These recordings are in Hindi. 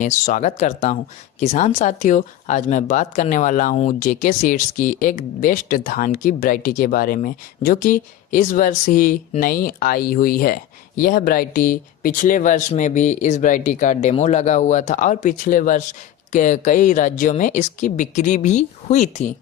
मैं स्वागत करता हूं। किसान साथियों, आज मैं बात करने वाला हूं जेके सीड्स की एक बेस्ट धान की वैरायटी के बारे में, जो कि इस वर्ष ही नई आई हुई है। यह वैरायटी पिछले वर्ष में भी इस वैरायटी का डेमो लगा हुआ था और पिछले वर्ष के कई राज्यों में इसकी बिक्री भी हुई थी।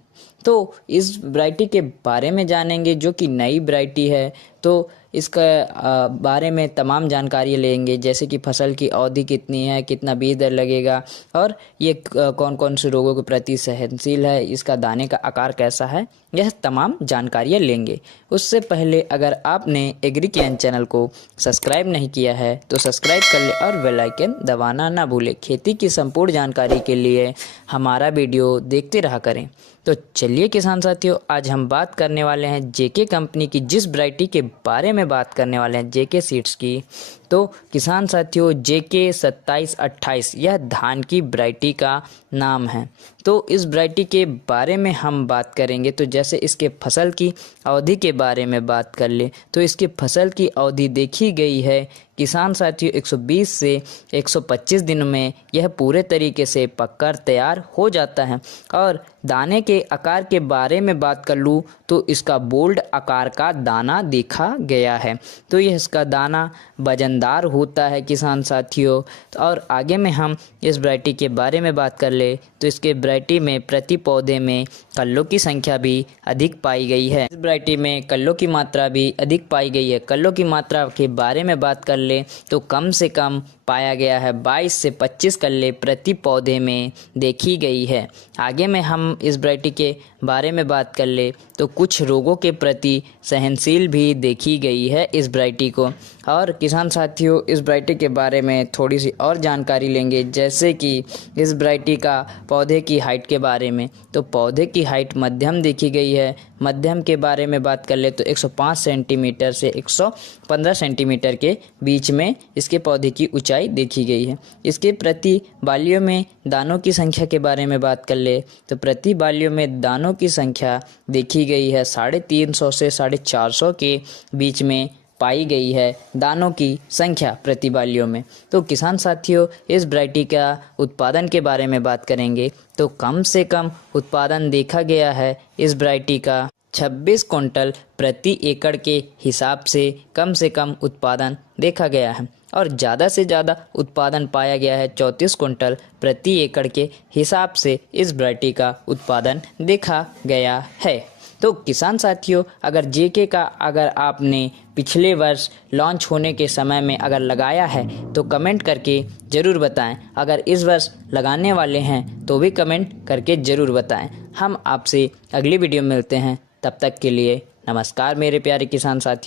तो इस वैरायटी के बारे में जानेंगे, जो कि नई वैरायटी है। तो इसका बारे में तमाम जानकारी लेंगे, जैसे कि फसल की अवधि कितनी है, कितना बीज दर लगेगा और ये कौन कौन से रोगों के प्रति सहनशील है, इसका दाने का आकार कैसा है, यह तमाम जानकारियाँ लेंगे। उससे पहले अगर आपने एग्री ज्ञान चैनल को सब्सक्राइब नहीं किया है तो सब्सक्राइब कर ले और बेल आइकन दबाना ना भूलें। खेती की संपूर्ण जानकारी के लिए हमारा वीडियो देखते रहा करें। तो चलिए किसान साथियों, आज हम बात करने वाले हैं जेके कंपनी की जिस वैरायटी के बारे में बात करने वाले हैं, जेके सीड्स की। तो किसान साथियों, जेके 2728 यह धान की वैरायटी का नाम है। तो इस वैरायटी के बारे में हम बात करेंगे। तो जैसे इसके फसल की अवधि के बारे में बात कर ले, तो इसकी फसल की अवधि देखी गई है किसान साथियों 120 से 125 दिन में यह पूरे तरीके से पककर तैयार हो जाता है। और दाने के आकार के बारे में बात कर लूँ तो इसका बोल्ड आकार का दाना देखा गया है। तो यह इसका दाना वजनदार होता है किसान साथियों। और आगे में हम इस वैरायटी के बारे में बात कर ले तो इसके वैरायटी में प्रति पौधे में कल्लों की संख्या भी अधिक पाई गई है। इस वैरायटी में कल्लों की मात्रा भी अधिक पाई गई है। कल्लों की मात्रा के बारे में बात कर ले तो कम से कम पाया गया है 22 से 25 कल्ले प्रति पौधे में देखी गई है। आगे में हम इस वैरायटी के बारे में बात कर ले तो कुछ रोगों के प्रति सहनशील भी देखी गई है इस वैरायटी को। और किसान साथियों, इस वैरायटी के बारे में थोड़ी सी और जानकारी लेंगे, जैसे कि इस वैरायटी का पौधे की हाइट के बारे में। तो पौधे की हाइट मध्यम देखी गई है। मध्यम के बारे में बात कर ले तो 105 सेंटीमीटर से 115 सेंटीमीटर के बीच में इसके पौधे की ऊंचाई देखी गई है। इसके प्रति बालियों में दानों की संख्या के बारे में बात कर ले तो प्रति बालियों में दानों की संख्या देखी गई है 350 से 450 के बीच में पाई गई है दानों की संख्या प्रति बालियों में। तो किसान साथियों, इस वैरायटी का उत्पादन के बारे में बात करेंगे तो कम से कम उत्पादन देखा गया है इस वैरायटी का 26 क्विंटल प्रति एकड़ के हिसाब से कम उत्पादन देखा गया है। और ज़्यादा से ज़्यादा उत्पादन पाया गया है 34 क्विंटल प्रति एकड़ के हिसाब से इस वैरायटी का उत्पादन देखा गया है। तो किसान साथियों, अगर जेके का अगर आपने पिछले वर्ष लॉन्च होने के समय में अगर लगाया है तो कमेंट करके ज़रूर बताएं। अगर इस वर्ष लगाने वाले हैं तो भी कमेंट करके ज़रूर बताएं। हम आपसे अगली वीडियो में मिलते हैं, तब तक के लिए नमस्कार मेरे प्यारे किसान साथियों।